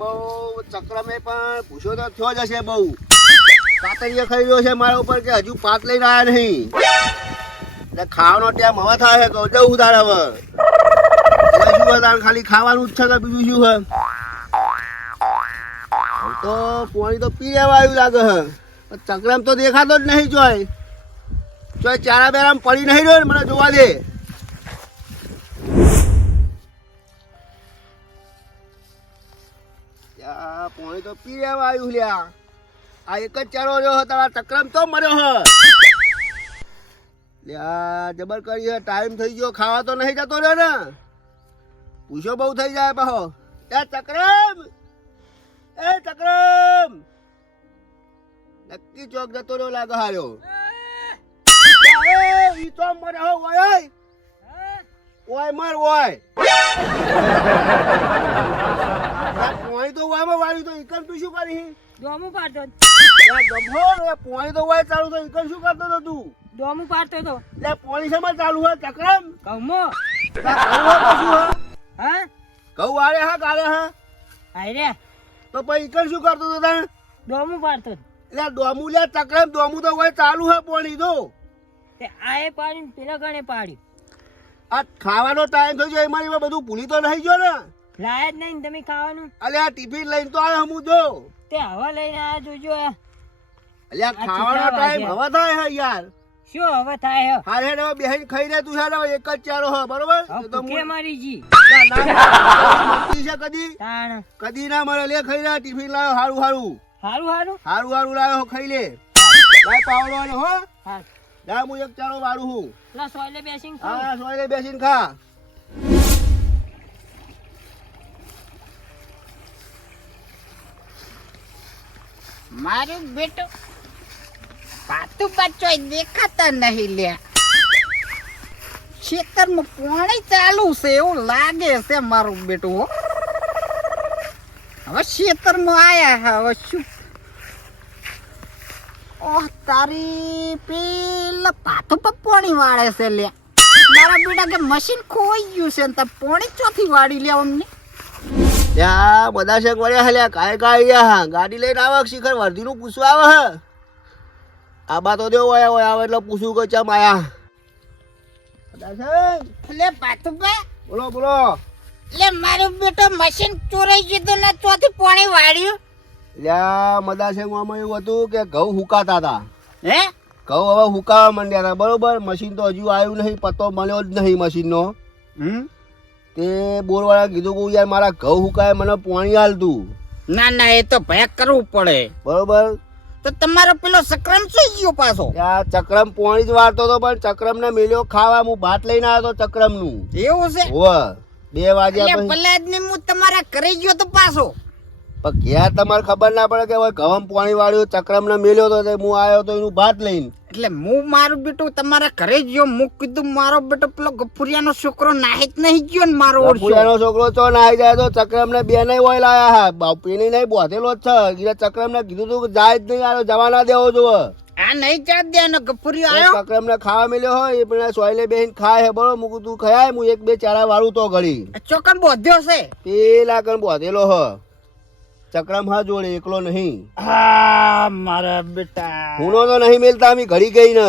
બહુ ચક્રમે પણ પૂછો તો થયો જ હશે બહુ કાતરીએ ખાઈ રહ્યો છે મારા ઉપર કે હજુ પાક લઈને આવ્યા નહીં એટલે ખાવાનો ટાઈમ હવે થાય કહું જવું તારે હવે શું તારે ખાલી ખાવાનું જ છે કે બીજું શું છે તો પાણી તો પી લેવા આવ્યું લાગે છે ચક્રમ તો દેખાતો જ નહીં ચોય ચારા બેરામ પડી નહીં રહ્યો ને મને જોવા દે પાણી તો પી લેવા આવ્યું લ્યા આ એક જ ચારો રહ્યો તારા ચક્રમ તો મર્યો હ લ્યા જબર કરી ટાઈમ થઈ ગયો ખાવા તો નહીં જતો રહ્યો ને પૂછો બહુ થઈ જાય પાહો ચક્રમ એ ચક્રમ નક્કી ચોક જતો રહ્યો લાગે હાર્યો ઈ તો મરે હો ઓય મર ઓય પોણી તો વાયમાં વાળી તો ઈકન તું શું કરી ડોમું પાડતો પોણી તો વાય ચાલુ તો ઈકન શું કરતો હતો તું ડોમું પાડતો હતો લે પોણી શેમાં ચાલુ હે ચક્રમ કઉમો હા કહું આરે હા કાલે હા આરે તો પછી ઈકન શું કરતો હતો તને ડોમું પાડતો લે ડોમું લે ચક્રમ ડોમું તો વાય ચાલુ હે પોણી તો તે આએ પાડીને પેલા ગણે પાડ્યું આ ખાવાનો ટાઈમ થઈ ગયો એમાં બધું ભૂલી તો નહીં ગયો ને લાયા જ નહીં ને તમે ખાવાનું અલે આ ટિફિન લઈને તો આવ્યો હું જો તે હવા લઈને આયા જોજો અલે આ ખાવાનો ટાઈમ હવે થાય હે યાર શું હવે થાય હે હારે હવે બેહીને ખાઈને તું સારો એક જ ચારો હે બરોબર તો કે મારી જી છે કદી તાણ કદી ના મળે લે ખાઈ લે ટિફિન લાવ્યો હારું હારું હારું હારું હારું હારું લાવ્યો ખાઈ લે લાય પાવડો આને હો હા જા હું એક ચારો વાળું હું લા સોયલે બેસીને હા સોયલે બેસીને ખા મારું બેટો પાતું પાચોય દેખાતા નહીં લે ખેતરમાં પાણી ચાલુ છે એવું લાગે છે મારું બેટું હો હવે ખેતરમાં આયા હવે શું ઓહ તારી પેલા પાતું પર પાણી વાળે છે લે મારા બેટા કે મશીન ખોઈ ગયું છે ને તો પાણી ચોથી વાળી લે અમને ત્યાં બધા શેક વળ્યા હલ્યા કાય ગાડી લઈને આવે શિખર વર્ધીનું પૂછવા આવે હે આબા તો દેવો આવે એટલે પૂછું કે ચમ આયા લે પાતુબા બોલો બોલો લે મારું બેટો મશીન ચોરાઈ ગયું ને ચોથી પાણી વાળ્યું લ્યા મદા શેક માં એવું હતું કે ઘઉં હુકાતા હતા હે ઘઉં હવે હુકાવા માંડ્યા હતા બરોબર મશીન તો હજુ આવ્યું નહીં પતો મળ્યો જ નહીં મશીનનો તે બોરવાળા કીધું કે યાર મારા ઘઉં હુકાય મને પાણી હાલતું ના ના એ તો ભયા કરવું પડે બરોબર તો તમારો પેલો સક્રમ થઈ ગયો પાછો ત્યાં ચક્રમ પાણી જ વાળતો હતો પણ ચક્રમ ને મેલ્યો ખાવા હું ભાત લઈને આવ્યો તો ચક્રમ નું એવું છે હોવે 2 વાગ્યા પછી પલાદ ને હું તમારા ઘરે ગયો તો પાછો પણ ઘેર તમારે ખબર ના પડે કે હવે ઘઉં પાણી વાળ્યું ચક્રમ ને મેલ્યો તો હું આવ્યો તો એનું ભાત લઈને એટલે હું મારું બેટું તમારા ઘરે ગયો હું કીધું મારો બેટો પેલો ગફુરિયાનો છોકરો નાહી જ નહીં ગયો ને મારો ગફુરિયાનો છોકરો ચો નાહી જાય તો ચક્રમ ને બે નહીં ઓઇલ આયા હા પેલી નહીં બોધેલો જ છે ચક્રમ ને કીધું તું કે જાય જ નહીં આવ્યો જવા ના દેવો જોવે આ નહીં ચાપ દે ને ગફુરિયો આવ્યો ચક્રમ ને ખાવા મળ્યો હોય એ પેલા સોયલે બેહીને ખાય હે બરો મુકું તું ખાય હું 1-2 ચારા વાળું તો ઘડી ચોકન બોધ્યો છે પેલા કણ બોધેલો હ ચક્રમ હા જોડે એકલો નહીં હા મારા બેટા હુનો તો નહીં મેલતા અમે ઘડી ગઈ ને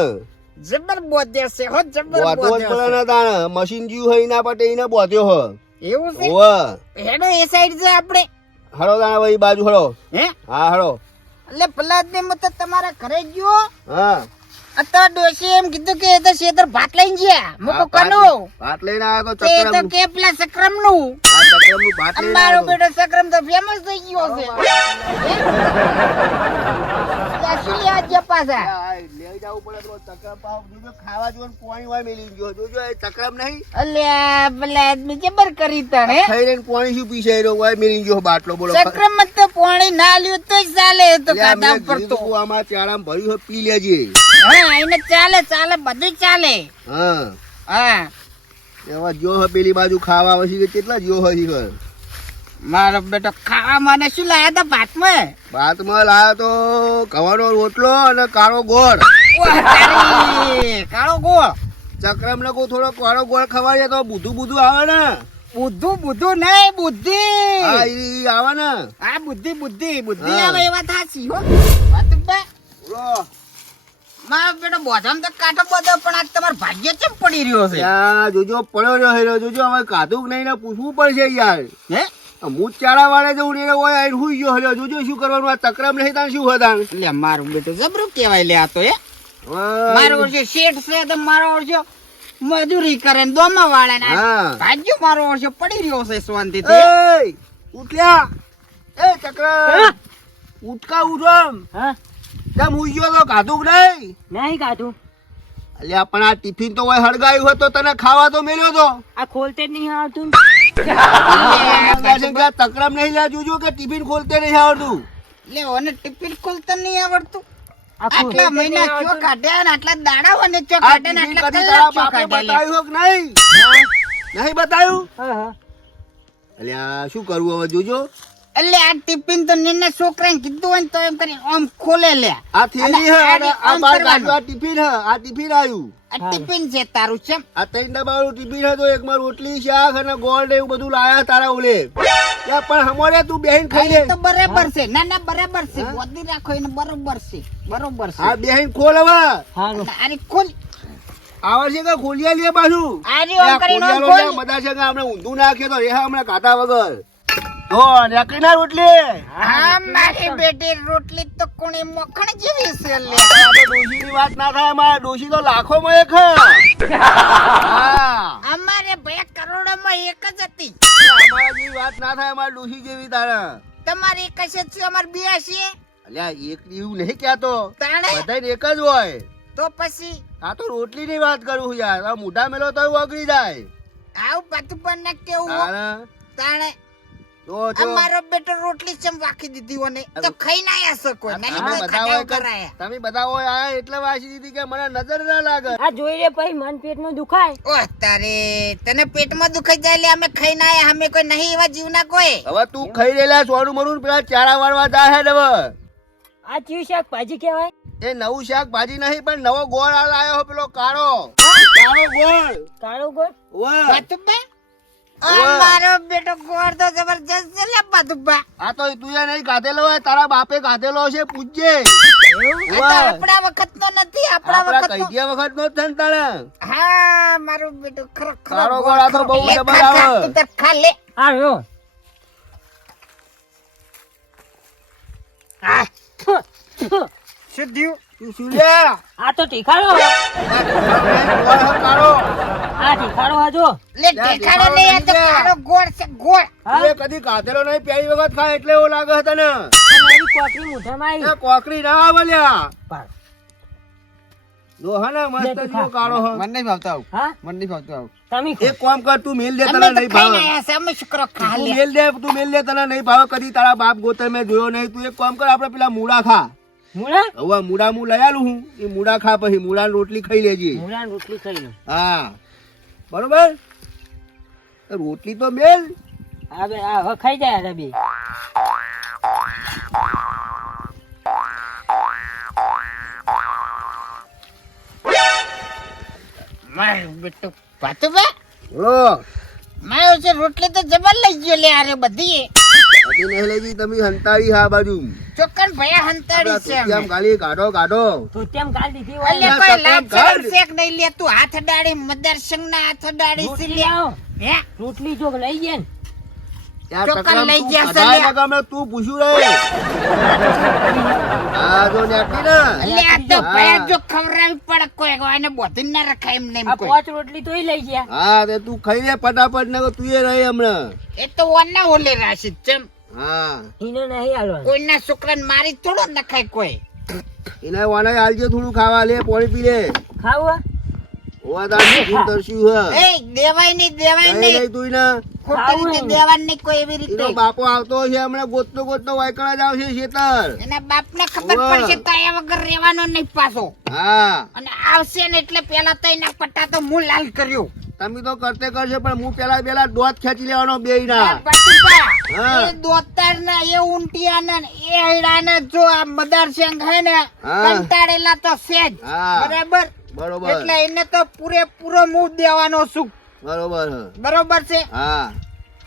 જબર બોધ્યો છે હો જબર બોધવો જ બોધ્યો પડે ને તાણ મશીન જીવ હોય ના પટે એને બોધ્યો હ એવું છે ઓવે હેડો એ સાઈડ છે આપણે હળો તાણ ભાઈ બાજુ હળો હે હા હળો એટલે પલાદ ને મત તમારા ઘરે ગયો હા અતો ડોશી એમ કીધું કે એ તો શેતર ભાત લઈને ગયા મુકો કનો ભાત લઈને આવ્યો તો એ તો ચક્રમ કે પેલા સક્રમ નું આ ચક્રમ નું ભાત લઈને અમારો આવ્યો બેટો સક્રમ તો ફેમસ થઈ ગયો છે શું લેવા ગયા પાછા લઈ જવું પડે તો ચક્રમ પાવ જોજો ખાવા જોન પાણી વાય મેલી ગયો જોજો એ ચક્રમ નહીં અલ્યા પેલા આદમી જબર કરી તને ખાઈને પાણી શું પીશે એ વાય મેલી ગયો બાટલો બોલો સક્રમ મત તો પાણી ના લ્યું તોય ચાલે તો કાદા ઉપર તો આમાં ચારામ ભર્યું છે પી લેજે હા એને ચાલે ચાલે બધું ચાલે હા હા એવા જો હ પેલી બાજુ ખાવા પછી કે કેટલા જો હજી ઘર મારો બેટો ખાવા મને શું લાયા તા ભાતમાં ભાતમાં લાયો તો ઘઉંનો રોટલો અને કાળો ગોળ કાળો ગોળ ચક્રમ ને કોઈ થોડો કાળો ગોળ ખવાય તો બુધું આવે ને બુદ્ધું નહીં બુદ્ધિ. હા ઈ આવે ને. આ બુદ્ધિ હા. આવે એવા થાચી હો વાતુબા. બોલો. મારો બેટો બોધામ તો કાંટો બધો પણ આજ તમાર ભાગ્ય કેમ પડી રહ્યો છે? યા જોજો પડ્યો રહ્યો જોજો હવે કાધું કે નહીં ને પૂછવું પડશે યાર. હે હું ચારા વાળે જઉં ને હોય આઈને હુઈ ગયો હલ્યો જોજો શું કરવાનું આ તકરામ નહીં તાણ શું હતા. લે મારું બેટો જબરું કેવાય લે આ તો હે. મારો વર્ષે શેઠ છે તો મારો વર્ષે મજૂરી કરે ને દોમા વાળે ને હા. ભાગ્ય મારો વર્ષે પડી રહ્યો છે શાંતિથી. એ ઉઠ્યા એ ચક્ર ઉઠકા ઉઠો આમ. હા કેમ હુઈ ગયો તો કાધું કે નહીં? નહીં કાઢું. અલ્યા પણ આ ટિફિન તો હોય હળગાયું હોય તો તને ખાવા તો મેલ્યો તો. આ ખોલતે જ નહીં આવતું. તકરામ નહીં લે જોજો કે ટિફિન ખોલતે નહીં આવડતું. લે ઓને ટિફિન ખોલતા નહીં આવડતું. આ ખોલતે આટલા જ નહીં મહિના ચો આવતું. કાઢ્યા ને આટલા દાડા અને ચો આ કાઢ્યા ને ટિફિન આટલા કદી તારા કલાક ચો બાપે કાઢ્યા લે. બતાવ્યું કે નહીં? નહીં બતાવ્યું? હા હા અલ્યા શું કરવું હવે જોજો. એટલે આ ટિફિન તો નિર્ણય છોકરાને કીધું હોય ને તો એમ કરી આમ ખોલે લે. આ થેલી હે અને અને આ આમ બાર કરવાનું. ગાંઠો આ ટિફિન હે આ ટિફિન આવ્યું. આ ટિફિન છે તારું છે. આ 3 ડબ્બાનું ટિફિન હતો એકમાં રોટલી શાક અને ગોળ ને એવું બધું લાયા તારા ઓલે. યા પણ હમોરે તું બેહીન ખાઈ લે. એ તો બરાબર છે. ના ના બરાબર છે. વધી રાખો એને બરોબર છે. બરોબર છે. હા બેહીન ખોલ હવે. હારું. અરે ખોલ. આવડશે કે ખોલિયા લે પાછું. આરી ઓમ કરીને ઓમ ખોલ. બધા છે કે આપણે ઊંધું નાખીએ તો રેહા હમણાં કાઢા વગર. તો નાખી ના રોટલી. હા મારી બેટી રોટલી તો કોણી મખણ જેવી છે લે. આપણે ડોશીની વાત ના થાય અમારા ડોશી તો લાખોમાં એક હે. હા અમારે 2 કરોડમાં એક જ હતી. અમારા જેવી વાત ના થાય અમારા ડોશી જેવી તારા. તમારી કશે છે અમાર બે છે. અલ્યા એક એવું નહીં કહેતો. તાણે બધાય એક જ હોય. તો પછી આ તો રોટલી ની વાત કરું છું યાર. આ મોઢા મેલો તો ઓગળી જાય. આવું પાતું પણ ના કેવું હો. તારા તાણે જો જો અમારો બેટો રોટલી ચમ વાખી દીધી ઓને તો ખાઈ ના આ શકો નહીં તમે તો બધા ખાધા હોય કરાયા. તમે બધા હોય આયા એટલે વાસી દીધી કે મને નજર ના લાગે. આ જોઈ રે પછી મન પેટમાં દુખાય. ઓહ તારે તને પેટમાં દુખાઈ જાય લે અમે ખાઈ ના આયા અમે કોઈ નહીં એવા જીવના કોઈ. હવે તું ખાઈ રહેલા સોનું મરું પેલા ચારા વાળવા જાય હે હવે. આ ચીવ શાકભાજી કહેવાય. એ નવું શાકભાજી નહીં પણ નવો ગોળ આ લાયો હો પેલો કાળો કાળો ગોળ. કાળો ગોળ. ઓય. પાતુબા અમારો બેટો ગોળ તો જબરજસ્ત છે લે પાતુબા. આ તો તું એ નહીં ખાધેલો હોય તારા બાપે ખાધેલો છે પૂછજે. આ તો ઓય. આપણા વખતનો નથી આપણા આપડા વખતનો. કઈડિયા વખત નો જ છે ને તારે. હા મારું બેટો ખરો કાળો ગોળ આ તો બહુ ડબલ આવે. ખા લે. આ રહ્યો. આ શું થયું? તું શું લે? આ તો ટીખાડો. ગોળ હે કાળો. આ ટીખાડો હાજો. લે ટેકાડો લે આ તો કાળો ગોળ છે ગોળ. તું એ કદી ખાધેલો નહીં પહેલી વખત ખાય એટલે એવું લાગે છે તને. અને એવી કોકરી મોઢામાં એ આવી. કોકરી ના આવે લ્યા. પાડ. લોહા ને મસ્ત લે, જેવો કાળો હે. મને નહીં ભાવતા આવું. હા મને નહીં ભાવતું આવું. તમે ખો. એક કામ કર તું મેલ દે તને અમે તો નહીં ખાઈને ભાવે. આયા છે અમે શુક્ર ખા તું લે. મેલ દે તને નહીં ભાવે કદી તારા બાપ ગોતર મેં જોયો નહીં. તું એક કામ કર આપણે પેલા મૂળા ખા. મૂળા. હવે મૂળા હું લઈ આલું હું એ મૂળા ખા પછી મૂળા રોટલી ખાઈ લેજે. મૂળા રોટલી ખાઈ લો. હા બરોબર. રોટલી તો મેલ. આ બે આ હવે ખાઈ જાય આ બે. મારું બેટું પાતુબા બોલો. મારો છે રોટલી તો જબર લઈ ગયો લે આરે બધી હજી નહીં લેજી તમે હંતાડી હા બાજુ. ચોકન ભયા હંતાડી છે આપણા અમે. ગાલી કાઢો કાઢો. તું તેમ ગાલ દીધી અલે હોય. કોઈ સકન લાજ કાઢ. શરમ શેક નહીં લે તું હાથ ડાળી મદરસંગ ના હાથ ડાળી છે રોટલી લે. લાવો. હે રોટલી જો લઈ ગયા ને. ત્યાં ચોકન તકરામ લઈ તું ગયા છે કઢાય લે. ને ગમે તું પૂછ્યું રે. હા જો નેકળી ને. અલે આ તો હા. ભયા જો ખવરાવી પડે કોઈ એને બોધી ના રખાય એમ નહીં આ કોઈ. 5 રોટલી તોય લઈ ગયા. હા તે તું ખાઈ લે ફટાફટ ને તું એ રહી હમણાં. એ તો ઓના ઓલે રાશિદ ચમ હા એને નહીં હાલવાનું. કોઈના છોકરાને મારી થોડો નખાય કોઈ. એને વાને આલજે થોડું ખાવા લે પાણી પી લે. ખાવું હે? ઓવા તાર જીભ તરસ્યું હે. એ દેવાય નહીં નહીં નહીં તું ને ખોટી ખાવું રીતે નહીં. દેવાનું નહીં કોઈ એવી રીતે. એનો બાપો આવતો છે હમણાં ગોતતો ગોતતો વાયકણા જ આવશે શેતર. એના બાપને ખબર ઓવે. પડશે તો આયા વગર રહેવાનો નહીં પાછો. હા અને આવશે ને એટલે પેલા તો એના પટ્ટા તો હું લાલ કર્યો. તમે તો કરતે કરશે પણ હું પેલા દોત ખેંચી લેવાનો બેયના. પટ્ટુબા, હા. એ દોતારના એ ઊંટિયાના એ હૈડાના જો આ મદારસંગ હે ને હા. કંટાળેલા તો છે જ. હા. બરાબર બરોબર. એટલે એને તો પૂરેપૂરો મું દેવાનો છું. બરોબર હ. બરોબર છે હા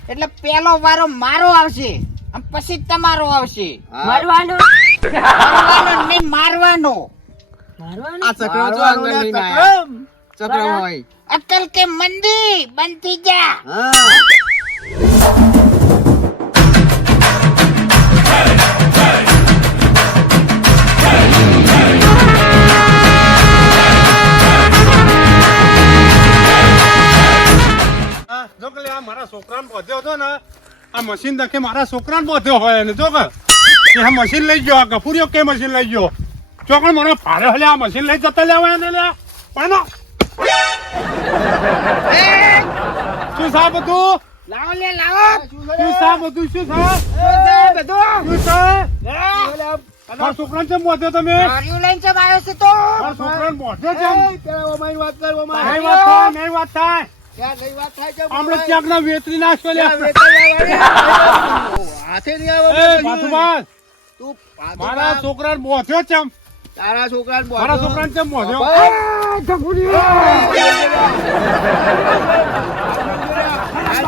એટલે પેલો વારો મારો આવશે અને પછી તમારો આવશે હા. મારવાનો મારવાનો નહીં મારવાનો મારવાનો મારવાનું લે, ચક્રમ. અકલ કે મંદી બંધ થઈ જા હા જો કે આ મારા છોકરાને બોધ્યો હતો ને આ મશીન દખે મારા છોકરાને બોધ્યો હોય એને જો કે આ મશીન લઈ ગયો આ ગફુરિયો કે મશીન લઈ ગયો ચોકડ મને ભારે હલે આ મશીન લઈ જતા લેવા એને લે પણ શું સા બધું લાવો લે લાવો શું સા બધું શું સા બધું શું સા મારા છોકરાને કેમ બોધ્યો તમે માર્યું લઈને ચમ આવ્યો છે તો મારા છોકરાને બોધ્યો કેમ પેલા ઓમાની વાત કર ઓમા. નહીં વાત થાય નહીં વાત થાય ક્યાં નહીં વાત થાય છે આમણે ક્યાંકના વેતરી નાખશો લે ક્યાં વેચાઈ આવવાની? હાથે નહીં આવે એ પછી. ભાતુબા તું મારા છોકરાને બોધ્યો કેમ તારા છોકરાને બોલો. મારા છોકરાને કેમ બોધ્યો આ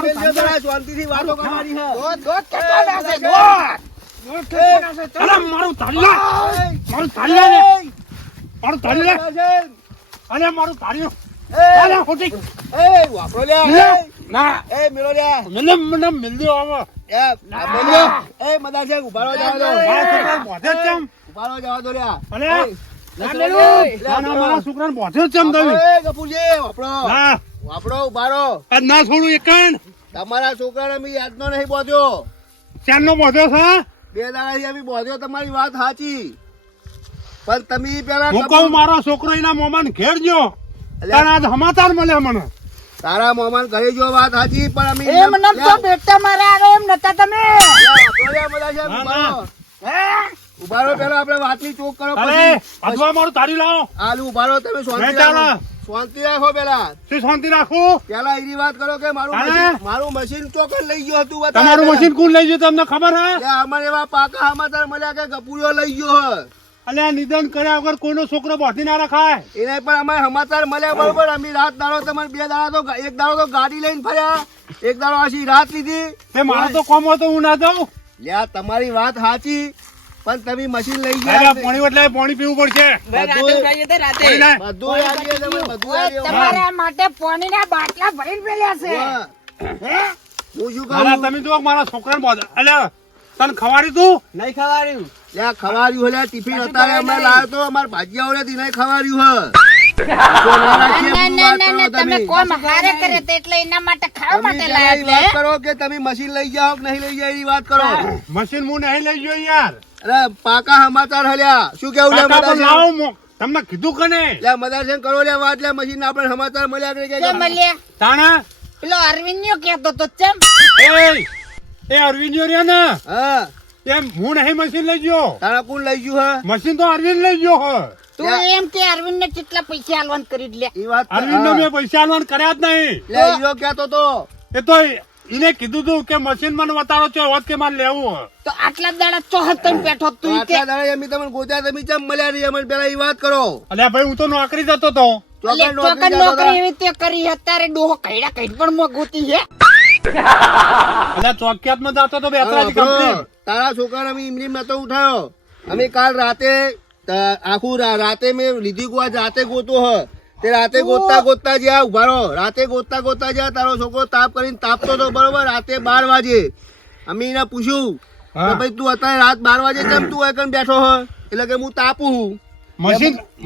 બેન છે તારા શાંતિથી વાતો કરવાની છે. દોત કેટલા નાસે દોત અરે મારું તાળી લે મારું તાળી લે મારું તાળી લે અરે મારું તાળીઓ અરે ખોટી એ વાપરો લે. ના એ મેલો લે. મને મિલ્યો આવો એ આ મેલો. એ મદાર છે ઉભા રહો જવા દો. મારા છોકરાને બોધે જ કેમ ઉભા રહો જવા દો લે. અરે ના ના મારા છોકરાને બોધે જ કેમ તમે એ ગફુરજી વાપરો. ના વાપરો ઉભા રહો. આ ના છોડું એકણ તમારા છોકરાને અમે યાદનો નહીં બોધ્યો. ચારનો બોધ્યો છે 2 દાડાથી અમે બોધ્યો. તમારી વાત સાચી પણ તમે પેલા હું કહું મારો છોકરો એના મોમાન ઘેર ગયો તારા આજ સમાચાર મળ્યા મને તારા મોમાન ઘરે જો વાત સાચી પણ અમે એમ નમ તો બેટા મારા આવે એમ નતા તમે ઉભા રહો પેલા આપણે વાતની ચોક કરો અરે પછી અધવા મારું તાળી લાવો આલુ ઉભા રહો તમે શાંતિ નહીં ચાલે. રાખો શાંતિ રાખો પેલા શું શાંતિ રાખું પેલા એની વાત કરો કે મારું મશીન ચોકર લઈ ગયો હતું બતાવો તમારું પેલા. મશીન કોણ લઈ ગયું તમને ખબર હે લે, અમારે એવા પાકા સમાચાર મળ્યા કે ગપુરિયો લઈ ગયો હે. અલે આ નિધન કર્યા વગર કોઈનો છોકરો બોધી ના રખાય એને પણ અમારે સમાચાર મળ્યા બરોબર અમે રાત દાડો તમારે 2 દાડા તો એક દાડો તો ગાડી લઈને ફર્યા એક દાડો આછી રાત લીધી તે મારે તો કોમ હોય તો હું ના જાઉં લ્યા તમારી વાત સાચી પણ તમે મશીન લઈ અરે ગયા પાણી એટલે પાણી પીવું પડશે બધું પાણી લાય. બધું આલીએ તમે, બધું આલીએ. તમારા માટે પાણીના બાટલા ભરીને મેલ્યા છે વાહ. હું શું અલા, કહું તમે જો મારા છોકરાને બોધ અલે તને ખવાડી તું નહીં ખવાડ્યું લ્યા ખવાડ્યું હે ટિફિન અત્યારે અમે લાવ્યો તો અમાર ભાજીયાઓને તી નહીં ખવાડ્યું હે તો ના રાખીએ, ના, શું ના, વાત ના, કરો ના, તમે તમે? કોમ હારે કરે તે એટલે એના માટે ખાવા તમે માટે પેલા લાયા એ વાત છે કરો કે તમે મશીન લઈ જાઓ કે નહીં લઈ જાઓ એની વાત કરો મશીન હું નહીં લઈ ગયો યાર અરે પાકા સમાચાર હલ્યા શું કેવું લે કાકા પણ મદારસિંહ? લાવો તમને કીધું કને લે મદારસિંહ કરો લે વાત લે મશીન આપણે સમાચાર મળ્યા કે કેમ કે મળ્યા તાણા પેલો અરવિંદિયો કહેતો તો ચમ એ અરવિંદ જો રહ્યા ને હા એમ હું નહીં મશીન લઈ ગયો તારા કોણ લઈ ગયું હે મશીન તો અરવિંદ લઈ ગયો હે તું એમ કે અરવિંદ ને કેટલા પૈસા આલવાન કરી જ લે ઈ વાત અરવિંદ મેં પૈસા આલવાન કર્યા જ નહીં લે ઈરો કહેતો તો એ તો એને કીધું તું કે મશીન મને બતાવો છો હોત કે મારે લેવું હે. તો આટલા દાડા ચોહત્તર બેઠો તું ઈ કે આટલા દાડા એમ તમને ગોત્યા તમે ચમ મળ્યા નહીં અમને પેલા ઈ વાત કરો અલ્યા ભાઈ હું તો નોકરી જતો તો અલે ચોકન નોકરી એવી તે કરી અત્યારે ડોહો કઈડા કઈ પણ મો ગોતી છે અલ્યા ચોકિયાતમાં જતો તો બેતરાજી કંપની તારા છોકરાને અમે ઇમલી નતો ઉઠાયો અમે કાલ રાતે આખું રાતે મેં લીધી કુવા રાતે ગોતો હ તે રાતે ગોતતા ગોતતા જ્યાં ઉભા રહો રાતે ગોતતા ગોતતા જ્યાં તારો છોકરો તાપ કરીને તાપતો તો બરોબર રાતે 12 વાગે અમે એને પૂછ્યું હા. કે ભાઈ તું અત્યારે રાત 12 વાગે કેમ તું એકન બેઠો હ એટલે કે હું તાપું હું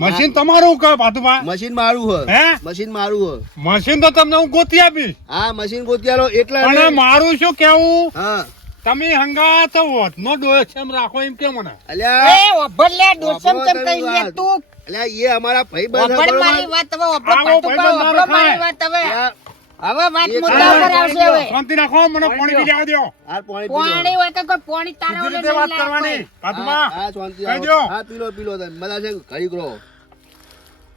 મશીન તમારું કે બાતુમાં મશીન મારું હ હે મશીન મારું હ મશીન તો તમને હું ગોતી આપીશ હા મશીન ગોતિયાલો એટલા અને નહીં. મારું શું કેવું હા તમે હંગાત નો ડોસ એમ રાખો એમ કે મને અલ્યા એ ઓભર લે ડોસમ ચમ કઈ લે તું અલ્યા એ અમારા ભાઈબંધ ઓભર બરોબર? મારી વાત હવે ઓભર આવો પાટુ ભાઈબંધ ઓભર મારો મારી ખાય. વાત હવે અલ્યા, હવે વાત એ મુદ્દા પર આવશે હવે શાંતિ રાખો મને પાણી પી જવા દો હાલ પાણી પી લો. પાણી હોય તો કોઈ પાણી તારા સીધી ઓલે રીતે વાત નહીં કરવાની લાગે બાતુમાં હા, શાંતિ કહી રાખો. દો. હા, પી લો તમે. બધા છે ઘડીક રહો.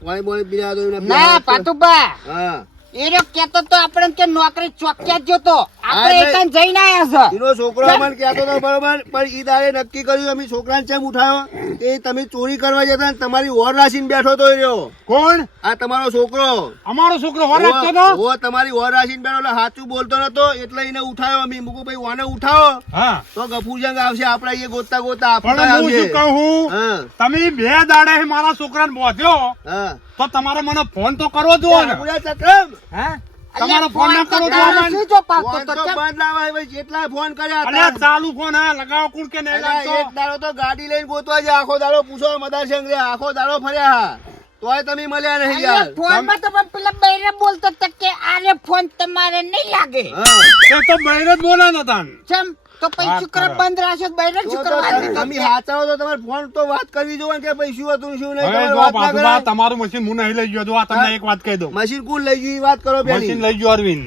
પાણી પાણી પી લો, એને ના પીવા. પાતુબા હા એરો કેતો તો આપણે કે નોકરી ચોક્યા જ જોતો આપણે એકાંત જઈને આયા છે. એનો છોકરો મને કહેતો હતો બરોબર, પણ ઈ દાડે નક્કી કર્યું અમે છોકરાને ચેમ ઉઠાવ્યો કે તમે ચોરી કરવા જતા ને તમારી ઓર રાખીને બેઠો તો એ રહ્યો. કોણ? આ તમારો છોકરો. અમારો છોકરો વાર રાખતો હતો? ઓ તમારી ઓર રાખીને બેઠો એટલે સાચું બોલતો નતો એટલે એને ઉઠાવ્યો અમે. મુકુ ભાઈ ઓને ઉઠાવો હા તો ગફુરજંગ આવશે આપણે એ ગોતતા ગોતતા પણ આપણે હું શું આવશે. કહું, હા તમે 2 દાડે મારા છોકરાને બોધ્યો હા તો તમારે મને ફોન તો કરવો જોઈએ ને. પૂરા ચક્રમ હા તમારો ફોન ના કરો તો તારો અમને. શું જો પાકતો ફોન તો તો ચમ? બંધ લાવે ભાઈ, જેટલા ફોન કર્યા અલ્યા હતા. ચાલુ ફોન હા લગાવો કુણ કે નહીં અલ્યા, લાગતો. એક દાડો તો ગાડી લઈને ગોતવા જાય, આખો દાડો પૂછો મદારશંગ રે, આખો દાડો ફર્યા તોય તમે મળ્યા નહીં યાર. અલ્યા, ફોનમાં તો પણ પેલા બૈરે બોલતો તો કે આરે ફોન તમારે નહીં લાગે. હા એ તો બહેર જ બોલા નતા. ચમ તો પછી વાત શુક્ર કરો. બંધ રાખશે તો બૈરે તો શુક્ર તો વાત તમે હાચાવો તો તમારે ફોન તો વાત કરવી જોઈએ કે ભાઈ શું હતું ને શું નહીં. હવે તમારે જો વાત ના બાજુમાં કરાય. તમારું મશીન હું નહીં લઈ ગયો. જો આ તમને એક વાત કહી દઉં, મશીન કોણ લઈ ગયું એ વાત કરો મશીન પેલી. લઈ ગયો અરવિંદ.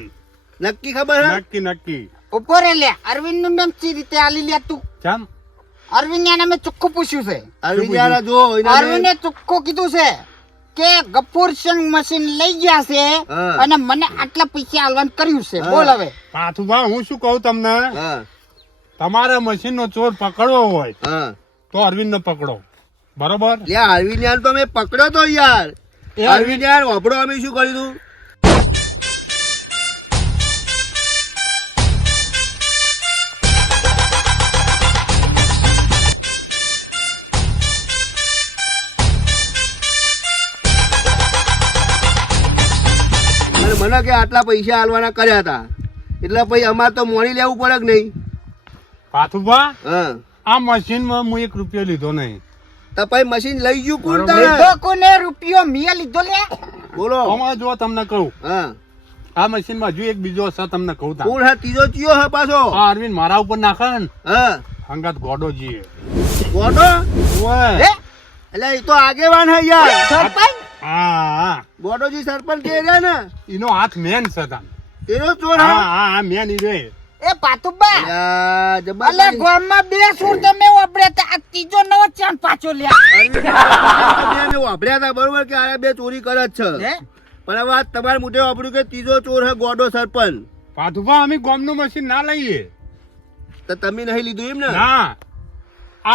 નક્કી ખબર હે? નક્કી નક્કી. ઉભો રે લે અરવિંદ નું નામ ચી રીતે આલી લે તું? ચમ અરવિંદ ને મેં ચોખ્ખું પૂછ્યું છે. અરવિંદ યાર જો એના અરવિંદે ચોખ્ખું કીધું છે કે ગફુરસિંહ મશીન લઈ ગયા છે હા. અને મને આટલા પૈસા આલવાનું કર્યું છે. હા. બોલ હવે. પાથુભા હું શું કહું તમને, હા તમારે મશીન નો ચોર પકડવો હોય હા તો અરવિંદ ને પકડો. બરોબર? લે અરવિંદ યાર તો મેં પકડ્યો તો યાર. એ અરવિંદ યાર વાપડો અમે શું કર્યું તું. અને મને કે આટલા પૈસા આલવાના કર્યા હતા એટલે પછી અમારે તો મોડી લેવું પડે કે નહીં. પાથુભા હા આ મશીન માં હું 1 રૂપિયો લીધો નહીં. તો પછી મશીન લઈ ગયું કોણ બરોબર. તારે? લીધો કોને રૂપિયો મિયા લીધો લે? બોલો. આમાં જો તમને કહું, હા આ મશીન માં હજુ એક બીજો છે તમને કહું તા. કોણ હે? ત્રીજો ચિયો હે પાછો? આ અરવિંદ મારા ઉપર નાખે ને હા હંગાત ગોડોજી ગોડો? હે? એટલે એ તો આગેવાન હે યાર. સરપંચ? હા ગોડોજી સરપંચ કે રહ્યા ને એનો હાથ મેન છે તાન. એનો ચોર હા હે. હા મેન ઈ રે. એ પાતુબા અલ્યા, અલે જબરદસ્ત. ગામમાં 2 સુર તમે વાપર્યા તા, આ ત્રીજો નવો ચાન પાછો લ્યા. બે અમે વાપર્યા હતા બરોબર કે આ બે ચોરી કરે જ છે. હે? પણ હવે આ તમારે મોઢે વાપર્યું કે ત્રીજો ચોર હે ગોડો સરપંચ. પાથુભા અમે ગોમનું મશીન ના લઈએ. તો તમે નહીં લીધું એમ ને? ના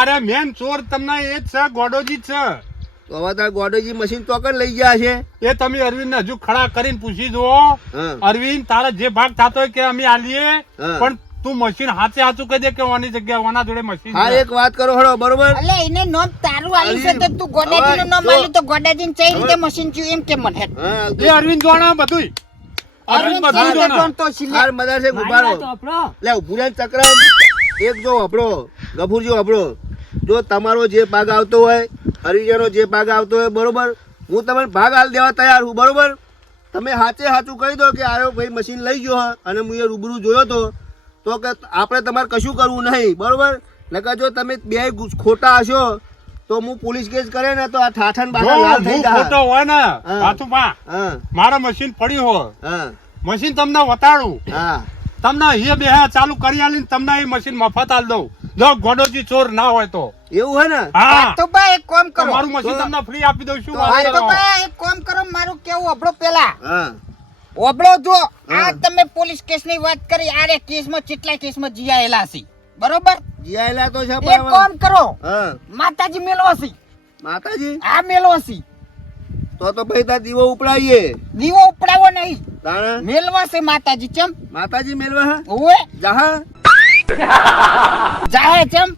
અરે મેન ચોર તમને એ જ છે, ગોડોજી જ છે. તો હવે તાર ગોડોજી મશીન તો કર લઈ ગયા છે. એ તમે અરવિંદ ને હજુ ખડા કરીને પૂછી જુઓ. હા. અરવિંદ તારા જે ભાગ થતો હોય કે અમે આલીએ, હા. પણ તું મશીન હાચે હાચું કહી દે કે ઓની જગ્યાએ ઓના જોડે મશીન હા છે. એક વાત કરો હળો બરોબર. અલે એને નામ તારું આલી છે તો તું ગોડાજીનું નામ હવે આલી તો ગોડાજીને ચઈ રીતે મશીન થયું એમ કેમ મને? હા એ અરવિંદ જોણા બધુંય. અરવિંદ બધું અરવિંદ જોણા. જોણ તો સિલે. હાર મદાર છે મારી ગુબારો. વાત વાપરો. લે ઉભું રહે ને ચક્રમ. એક જો વાપરો ગફુરજી વાપરો. જો તમારો જે ભાગ આવતો હોય, હરિજનો જે ભાગ આવતો હોય બરોબર, હું તમને ભાગ આલ દેવા તૈયાર હું બરોબર. તમે સાચે સાચું કહી દો કે આયો ભાઈ મશીન લઈ ગયો હે અને હું એ રૂબરૂ જોયો તો કે આપણે તમારે કશું કરવું નહીં બરોબર. નકર જો તમે બે ખોટા હશો તો હું પોલીસ કેસ કરે ને તો આ ઠાઠન જો બાઠા લાલ થઈ હું જાય. ખોટો હોય ને હા. પાથુભા, હા મારા મશીન પડ્યું હોય, હા મશીન તમને વતાડું, હા તમને અહીંયા બે ચાલુ કરી આલીને તમને એ મશીન મફત આલ દઉં. જો ગોડોજી ચોર ના હોય તો. એવું હે ને? હા પાતુબા એક કામ તો કરો. મારું મશીન તમને ફ્રી આપી દઉં છું. તો વાત કરો. પાતુબા એક કામ કરો, મારું કેવું અબળો પેલા હા ઓબળો જો હા. આ તમે પોલીસ કેસ ની વાત કરી, આરે કેસમાં કેટલા કેસમાં જીયાયેલા છે બરોબર? જીયાયેલા તો છે એક પણ હવે- કામ કરો, હા માતાજી મેલવા છે, માતાજી આ મેલવા છે. તો પછી તાર દીવો ઉપડાવીએ દીવો ઉપડાવો નહીં, તાણે મેલવા છે માતાજી. ચમ માતાજી મેલવા હે ઓએ જાહા જાહે ચમ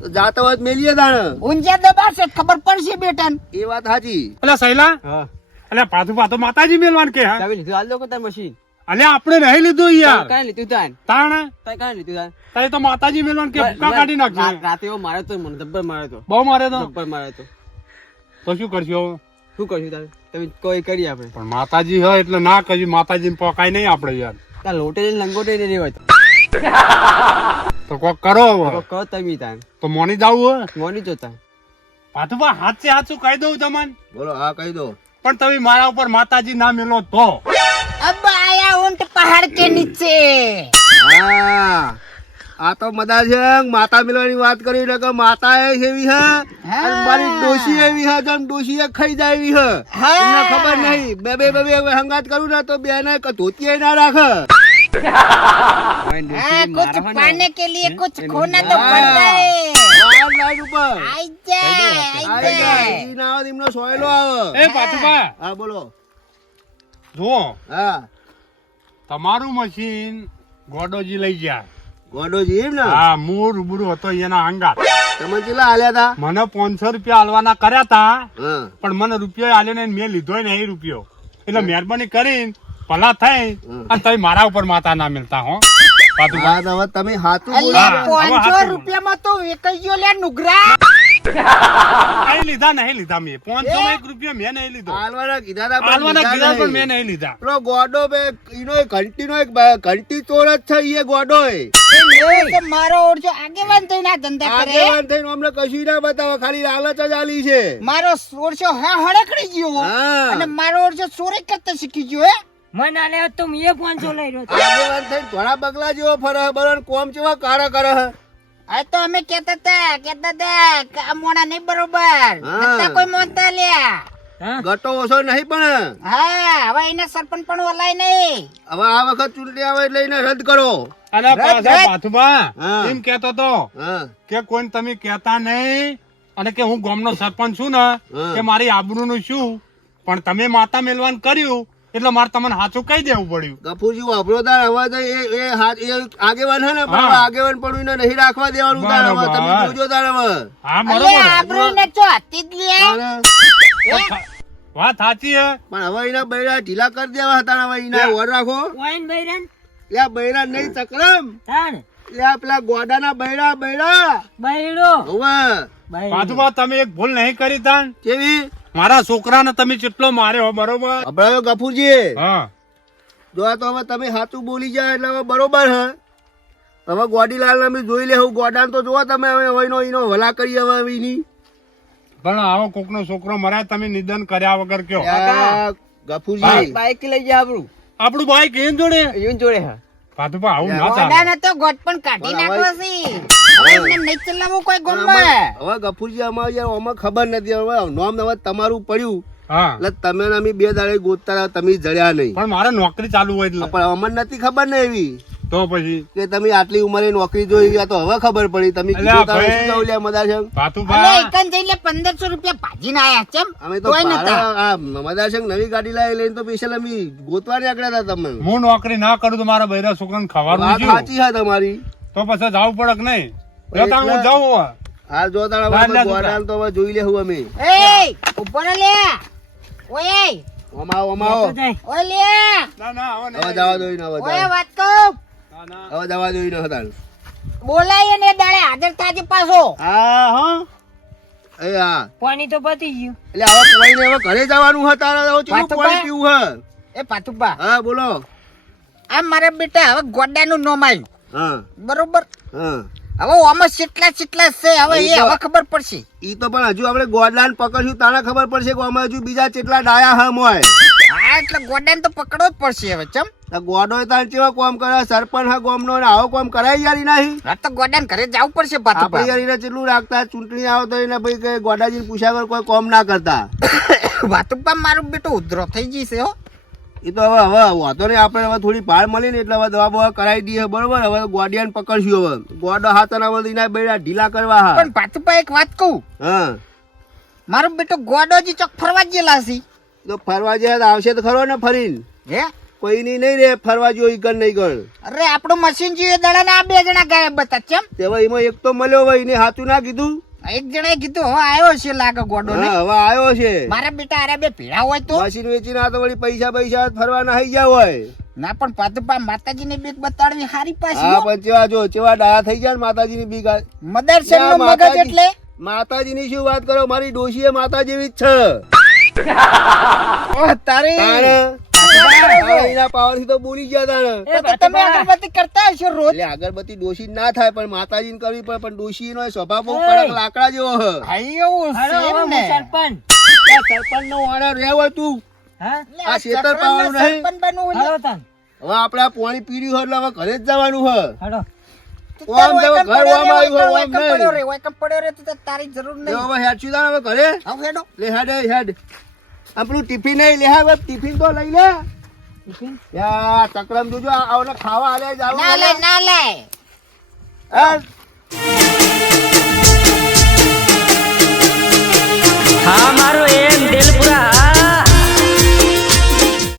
તો જાતો હોય તો મેલીએ તાણે. ઊંઝા દબાશે ખબર પડશે બેટાને. એ વાત સાચી. અલ્યા સૈલા, હા અલ્યા પાથુભા તો માતાજી મેલવાન કે હા. તમે લીધું હાલ દો તાર મશીન અલ્યા આપણે નહીં લીધું યાર. કાંઈ લીધું તાન તાણ કાંઈ લીધું તાન તારે તો માતાજી મેલવાન કે ભૂકા કાઢી નાખશે. રાતે એવો માર્યો તો મને જબ્બર માર્યો તો બહુ મારે તો જબ્બર માર્યો તો તો શું કરશો હવે? શું કરશું તારે? તમે કોઈ કરી આપણે પણ માતાજી હોય એટલે ના કહ્યું, માતાજી પોકાય નહીં આપણે યાર. તાર લોટે જઈને લંગોટે નહીં રહેવાય તો કોક કરો તો હવે. કહો તમે તાન તો મોની જાવું હોય મોની જોતા પાથુભા હાચે હાચું કહી દઉં તમને, બોલો હા કહી દો. પણ તમે મારા ઉપર માતાજી ના મેલો તો. अब आया ऊंट पहाड़ के नीचे. હા આ તો મદાર છે માતા મેલવાની વાત કરી એટલે કે માતા એ એવી હે અને મારી ડોશી એવી હે જેમ ડોશી ખાઈ જાય એવી હે. હા. તમને ખબર નહીં બે હંગાત કરું ને તો બે ને ધોતી ના રાખે. हाँ, कुछ पाने के लिए कुछ खोना तो पड़ता है આ લાઈન ઉપર आई जाए आई આ जाए ઈ ના આવે એમનો સોયલો આવે એ પાતુભા હા બોલો જુઓ હા તમારું મશીન ગોડોજી લઈ ગયા ગોડોજી એમ ને હા હું રૂબરૂ હતો એના અંગાત તમે કેટલા હાલ્યા તા મને 500 રૂપિયા હાલવાના કર્યા તા હા પણ મને રૂપિયો હાલ્યો ને મેં લીધો ને એ રૂપિયો એટલે મહેરબાની કરીને ભલા થઈ અને તમે મારા ઉપર માતા ના મિલતા હો પાતુભા હા તો હવે તમે હાથું બોલો अल्लाह હા, 500 હાથું. રૂપિયામાં તો વેકાઈ ગયો લે નુગરા નહીં લીધા મેં 501 રૂપિયા મેં નહીં લીધો હાલવાના કીધા તા પણ હાલવાના લીધા કીધા પણ નહીં. મેં નહીં લીધા પેલો ગોડો બે ઈનો એક ઘંટીનો એક ઘંટી ચોર જ છે ઈ ગોડો તો મારો ઓરજો આગેવાન થઈને આ ધંધા કરે આગેવાન થઈને અમને કશું ના બતાવો ખાલી લાલચ જ આલી છે મારો ઓરજો હળકડી ગયો હા અને મારો ઓરજો ચોરી કરતા શીખી ગયો હે મને આલે તો મેં 500 લઈ રહ્યો આગેવાન થઈને થોડા બગલા જેવો ફરે બરોબર કોમ જેવા કારા કરે હે. આ તો અમે કેતા હતા કે આ મોણા નહીં બરોબર નતા કોઈ મોનતા લ્યા હા ગટો ઓછો નહીં પણ હા હવે એને સરપંચ પણ ઓલાય નહીં હવે આ વખત ચૂંટણી આવે એટલે એને રદ કરો અને પાછા હા. પાથુભા એમ કેતો તો હા કે કોઈ તમે કહેતા નહીં અને કે હું ગામનો સરપંચ છું ને હા. કે મારી આબરૂનું શું પણ તમે માતા મેલવાન કર્યું એટલે મારે તમને સાચું કહી દેવું પડ્યું ગફુરજી વાપરો તાર હવે તો એ આગેવાન હે ને પણ હા. હવે આગેવાન પણ એને નહીં રાખવા દેવાનું તાર હવે તમે બરાબર. જોજો તાર હવે હા અલ્યા બરોબર આબરૂ ને ચો હતી જ લ્યા તારે વાત સાચી હે પણ હવે એના બૈરા ઢીલા કરી દેવા હતા ને હવે એના ઓર રાખો વાઈન બૈરન લ્યા બૈરા નહીં ચક્રમ તાણ લ્યા પેલા ગોડાના બૈરા બૈરા બૈરો હવે બૈરો પાથુભા તમે એક ભૂલ નહીં કરી તાન કેવી મારા છોકરાને તમે કેટલો માર્યો બરોબર અભડાયો ગફુરજી હા જો આ તો હવે તમે સાચું બોલી જાય એટલે હવે બરોબર હે હવે ગોડીલાલ અમે જોઈ લે હું ગોડાને તો જોવો તમે હવે એનો ભલા કરી હવે એની પણ આવો કોકનો છોકરો મરાય તમે નિધન કર્યા વગર કયો આ ગફુરજી બાઈક લઈ ગયા આપણું આપણું બાઈક એમ જોડે એવું જોડે હા પાથુભા આવું ના ગોડા ચાલે ને તો ગોટ પણ કાઢી નાખો છે હવે એમને નહીં ચલાવવું કોઈ ગમમાં હવે ગફુરજી અમારે યાર આમાં ખબર નથી હવે નોમ હવે તમારું પડ્યું હા એટલે તમે ને અમે બે દાડે ગોતતા રહ્યા, તમે જડ્યા નહીં પણ મારે નોકરી ચાલુ હોય એટલે પણ અમને નથી ખબર ને એવી તો પછી કે તમે આટલી ઉંમરે નોકરી જોઈ ગયા તો હવે ખબર પડી તમે અલ્યા કીધું તારે ભાઈ. શું જવું લે મદારસંગ અને પાથુભા એકન જઈને 1500 રૂપિયા ભાજીને આયા ચમ અમે તો તોય નતા ભાડા આ મદારસંગ નવી ગાડી લાવી લઈને તો સ્પેશિયલ અમે ગોતવા નીકળ્યા હતા તમને હું નોકરી ના કરું તો મારા બૈરા છોકરાને ખવાનું વાત શું સાચી છે તમારી તો પછી જવું પડે કે નહીં એટલે- જતા હું જાઉં હવે. હાલ જો તારા ના, ના, ગોડાને તો હવે જોઈ લેવું અમે એ ઉભો રે લે ઓય ઓમાવો ઓમાવો તો જાય. ઓય લે ના ના હવે હવે નહીં. જવા દો ને હવે ઓય વાત કહું ના, ના. હવે જવા દો ને હતા બોલાય ને દાડે હાજર થાજે પાછો હા હા એ હા પાણી તો પતી ગયું એટલે હવે પોઈને હવે ઘરે જવાનું છે તારે હવે ચેટલું વાતો પાણી બા. પીવું છે એ પાતુબા હા બોલો આ મારા બેટા હવે ગોડાનું નામ આવ્યું હા બરોબર હા હવે આમાં કેટલા કેટલા છે હવે એ હવે ખબર પડશે ઈ તો પણ હજુ આપણે ગોડલાને પકડશું તાને ખબર પડશે કે અમે હજુ બીજા કેટલા ડાયા હમ હોય હા એટલે ગોડાને તો પકડવો જ પડશે હવે ચમ તો ગોડો તાર કેવો કોમ કરે સરપંચ હા ગોમનો ને આવો કોમ કરાય યાર નહીં હા તો ગોડાને ઘરે જવું પડશે આપણે પાતુબા યાર એને કેટલું રાખતા ચૂંટણી આવો તો એને ભાઈ કે ગોડાજીને પૂછ્યા વગર કોઈ કોમ ના કરતા પાતુબા મારું બેટું ઉધરો થઈ જશે હો એ તો હવે વાંધો નહીં આપણે હવે થોડી ભાર મળી ને એટલે હવે દવા બવા કરાવી દઈએ બરોબર હવે ગોડિયાને પકડશું હવે ગોડો હાથ ના વળી ના બેડા ઢીલા કરવા હા પણ પાતુબા એક વાત કહું હા મારું બેટું ગોડોજી ચોક ફરવા જ ગયેલા છે તો ફરવા જાય તો આવશે તો ખરો ને ફરીને હે કોઈની નહીં રે ફરવા જો ઈકન નહીં કર અરે આપણું મશીન જોઈએ દડા ના 2 જણા ગાયબ હતા ચમ તેવા એમાં એક તો મળ્યો હોય એને હાથું ના કીધું એક જણાએ કીધું હો આવ્યો છે લાગે ગોડો ને હા હવે આવ્યો છે મારા બેટા આરે બે ભેળા હોય તો મશીન વેચીને આ તો વળી પૈસા ફરવા ના ગયા હોય ના પણ પાતુપા માતાજીની બીક બતાડવી હારી પાછી હા હો. પણ ચેવા જો ચેવા ડાયા થઈ જાય ને માતાજીની બીક મદરસન નું મગજ માતાજી- એટલે માતાજીની શું વાત કરો મારી ડોશીએ માતા જેવી જ છે ઓહ તારી તાણે એના પાવર થી તો બોલી ગયા તાણે એ તો તમે પાતુબા. અગરબત્તી કરતા હશો રોજ એટલે અગરબત્તી ડોશી ના થાય પણ માતાજીને કરવી પડે પણ ડોશી નો સ્વભાવ બહુ કડક લાકડા જેવો હ હાઈ એવું હાલો, છે હવે એમ ને હું સરપંચ સરપંચ નો ઓર્ડર રહેવો તું હા એટલે આ શેતર સરપંચના પાવાનું નહીં. સરપંચ બનવું ને. હાલો તાન હવે આપડે આ પાણી પીર્યું હોય એટલે હવે ઘરે જ જવાનું હ હાલો તું ઓમ તારું જેવો વાયકમ ઘર પડ્યો ઓમ રે, આવ્યું હોય, ઓમ વાયકમ પડ્યો નહીં. રે, વાયકમ પડ્યો રે તો તારી જરૂર જો નહીં હવે હેડ છું હવે ઘરે હવે હેડો લે હેડ હેડ આપણું ટિફિન નહીં લે હવે ટિફિન તો લઈ લે યા ચક્રમ જોજો આવને ખાવા આલે જાવ ના લે હા